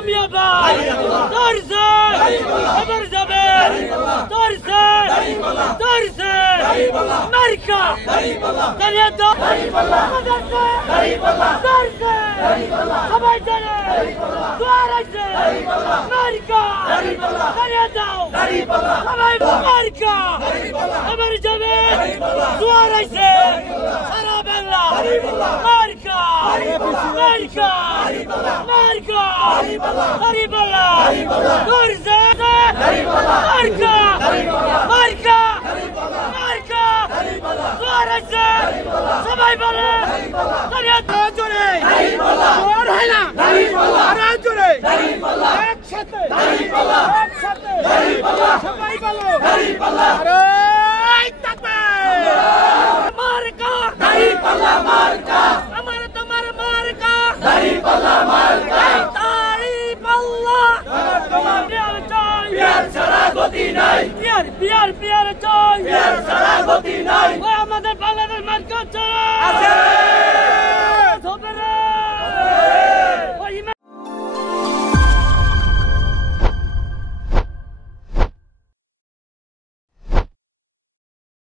কামিয়াবাই তোরছে এবার যাবে তোরছে তোরছে মার্কা তাহলে তো তোরছে সবাই জানে দুয়ার আছে মার্কা তাহলে দাও সবাই মার্কা এবার যাবে দুয়ার আছে সারা বাংলা মার্কা মার্কা মার্কা হরিবলা তোরছে মার্কা মার্কা মার্কা দুয়ার আছে সবাই বলে তাহলে জোরে জোর হয় না আরো জোরে একসাথে একসাথে সবাই বলো আরে মার্কা দাড়িপাল্লা মার্কা আমার তোমার মার্কা দাড়িপাল্লা মার্কা দাড়িপাল্লা তোমার পিয়ার ছাড়া গতি নাই পিয়ার চাই পিয়ার ছাড়া গতি নাই আমাদের বাংলাদেশ মার্কা আছে